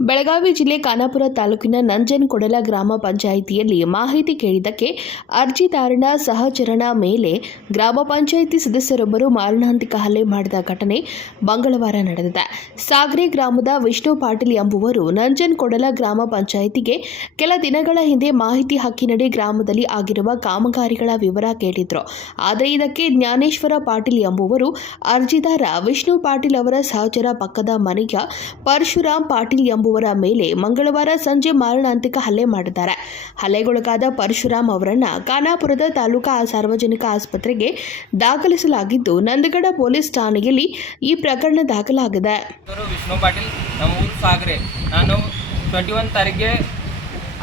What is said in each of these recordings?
ಬೆಳಗಾವಿ ಜಿಲ್ಲೆ ಖಾನಾಪುರ ತಾಲೂಕಿನ ನಂಜನಕೊಡಲ ಗ್ರಾಮ ಪಂಚಾಯಿತಿಯಲ್ಲಿ ಮಾಹಿತಿ ಕೇಳಿದ್ದಕ್ಕೆ ಅರ್ಜಿದಾರನ ಸಹಚರನ ಮೇಲೆ ಗ್ರಾಮ ಪಂಚಾಯಿತಿ ಸದಸ್ಯರೊಬ್ಬರು ಮಾರಣಾಂತಿಕ ಹಲ್ಲೆ ಮಾಡಿದ ಘಟನೆ ಮಂಗಳವಾರ ನಡೆದಿದೆ. ಸಾಗ್ರೆ ಗ್ರಾಮದ ವಿಷ್ಣು ಪಾಟೀಲ್ ಎಂಬುವರು ನಂಜನಕೊಡಲ ಗ್ರಾಮ ಪಂಚಾಯಿತಿಗೆ ಕೆಲ ದಿನಗಳ ಹಿಂದೆ ಮಾಹಿತಿ ಹಕ್ಕಿನಡಿ ಗ್ರಾಮದಲ್ಲಿ ಆಗಿರುವ ಕಾಮಗಾರಿಗಳ ವಿವರ ಕೇಳಿದ್ರು. ಆದರೆ ಇದಕ್ಕೆ ಜ್ಞಾನೇಶ್ವರ ಪಾಟೀಲ್ ಎಂಬುವರು ಅರ್ಜಿದಾರ ವಿಷ್ಣು ಪಾಟೀಲ್ ಅವರ ಸಹಚರ ಪಕ್ಕದ ಮನೆಯ ಪರಶುರಾಮ್ ಪಾಟೀಲ್ ಎಂಬುವರ ಮೇಲೆ ಮಂಗಳವಾರ ಸಂಜೆ ಮಾರಣಾಂತಿಕ ಹಲ್ಲೆ ಮಾಡಿದ್ದಾರೆ. ಹಲ್ಲೆಗೊಳಗಾದ ಪರಶುರಾಮ್ ಅವರನ್ನ ಖಾನಾಪುರದ ತಾಲೂಕಾ ಸಾರ್ವಜನಿಕ ಆಸ್ಪತ್ರೆಗೆ ದಾಖಲಿಸಲಾಗಿದ್ದು, ನಂದಗಡ ಪೊಲೀಸ್ ಠಾಣೆಯಲ್ಲಿ ಈ ಪ್ರಕರಣ ದಾಖಲಾಗಿದೆ. ಪಾಟೀಲ್ ಸಾಗರೆ. ನಾನು ಟ್ವೆಂಟಿ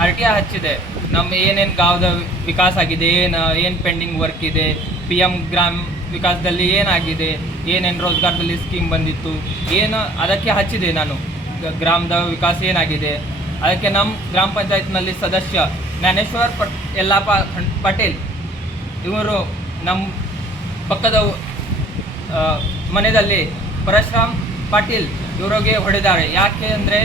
ಆರ್ ಟಿ ಹಚ್ಚಿದೆ ನಮ್ಮ ಏನೇನು ಗಾವದ ವಿಕಾಸ ಆಗಿದೆ, ಏನು ಏನು ಪೆಂಡಿಂಗ್ ವರ್ಕ್ ಇದೆ ಪಿ ಎಂ ಗ್ರಾಮ್ ವಿಕಾಸದಲ್ಲಿ ಏನಾಗಿದೆ, ಏನೇನು ರೋಜ್ಗಾರದಲ್ಲಿ ಸ್ಕೀಮ್ ಬಂದಿತ್ತು, ಏನು ಅದಕ್ಕೆ ಹಚ್ಚಿದೆ ನಾನು. ಗ್ರಾಮದ ವಿಕಾಸ ಏನಾಗಿದೆ? ಅದಕ್ಕೆ ನಮ್ಮ ಗ್ರಾಮ ಪಂಚಾಯತ್ನಲ್ಲಿ ಸದಸ್ಯ ಜ್ಞಾನೇಶ್ವರ್ ಪಟ್, ಯಲ್ಲಪ್ಪ ಪಟೇಲ್ ಇವರು ನಮ್ಮ ಪಕ್ಕದ ಮನೆಯಲ್ಲಿ ಪರಶುರಾಮ್ ಪಾಟೀಲ್ ಇವರಿಗೆ ಹೊಡೆದಾರೆ. ಯಾಕೆ ಅಂದರೆ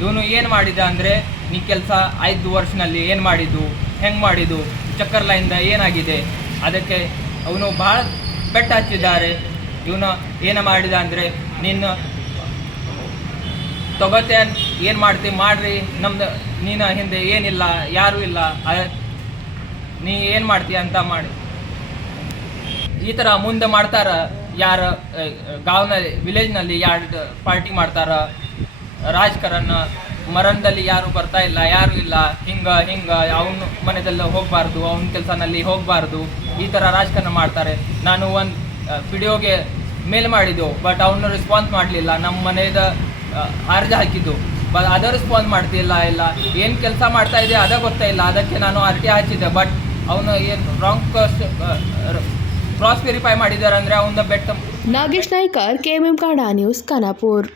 ಇವನು ಏನು ಮಾಡಿದ ಅಂದರೆ ನೀ ಕೆಲಸ ಐದು ವರ್ಷನಲ್ಲಿ ಏನು ಮಾಡಿದ್ದು? ಹೆಂಗೆ ಮಾಡಿದ್ದು? ಚಕ್ಕರ್ ಲೈನ್ದ ಏನಾಗಿದೆ? ಅದಕ್ಕೆ ಅವನು ಭಾಳ ಬೆಟ್ಟ ಹಚ್ಚಿದ್ದಾರೆ. ಇವನು ಏನು ಮಾಡಿದ ಅಂದರೆ ನಿನ್ನ ತಗೋತೆ ಏನು ಮಾಡ್ತಿ? ಮಾಡ್ರಿ. ನಮ್ದು ನೀನು ಹಿಂದೆ ಏನಿಲ್ಲ, ಯಾರೂ ಇಲ್ಲ. ನೀ ಏನು ಮಾಡ್ತೀಯ ಅಂತ ಮಾಡಿ. ಈ ಥರ ಮುಂದೆ ಮಾಡ್ತಾರ ಯಾರು ಗಾವ್ನಲ್ಲಿ ವಿಲೇಜ್ನಲ್ಲಿ ಯಾರು ಪಾರ್ಟಿ ಮಾಡ್ತಾರ? ರಾಜಕಾರಣ ಮರಣದಲ್ಲಿ ಯಾರು ಬರ್ತಾ ಇಲ್ಲ, ಯಾರು ಇಲ್ಲ. ಹಿಂಗ ಹಿಂಗ, ಅವನ ಮನೆದಲ್ಲ ಹೋಗಬಾರ್ದು, ಅವನ ಕೆಲಸನಲ್ಲಿ ಹೋಗಬಾರ್ದು. ಈ ಥರ ರಾಜಕಾರಣ ಮಾಡ್ತಾರೆ. ನಾನು ಒಂದು ವಿಡಿಯೋಗೆ ಮೇಲ್ ಮಾಡಿದ್ದೆವು ಬಟ್ ಅವನು ರೆಸ್ಪಾನ್ಸ್ ಮಾಡಲಿಲ್ಲ. ನಮ್ಮ ಮನೆಯದ ಅರ್ಜಿ ಹಾಕಿದ್ದು. ಬ ಅದ ರೆಸ್ಪಾನ್ಸ್ ಮಾಡ್ತಿಲ್ಲ, ಇಲ್ಲ. ಏನು ಕೆಲಸ ಮಾಡ್ತಾ ಇದೆ ಅದ ಗೊತ್ತಾ ಇಲ್ಲ. ಅದಕ್ಕೆ ನಾನು ಆರ್ ಟಿ ಹಚ್ಚಿದ್ದೆ ಬಟ್ ಅವನು ಏನು ರಾಂಗ್ ಕ್ರಾಸ್ ವೆರಿಫೈ ಮಾಡಿದ್ದಾರೆ ಅಂದರೆ ಅವನ ಬೆಟ್ಟ Nagesh Naikar K M M ಕಾಡಾ ನ್ಯೂಸ್ ಖಾನಾಪುರ್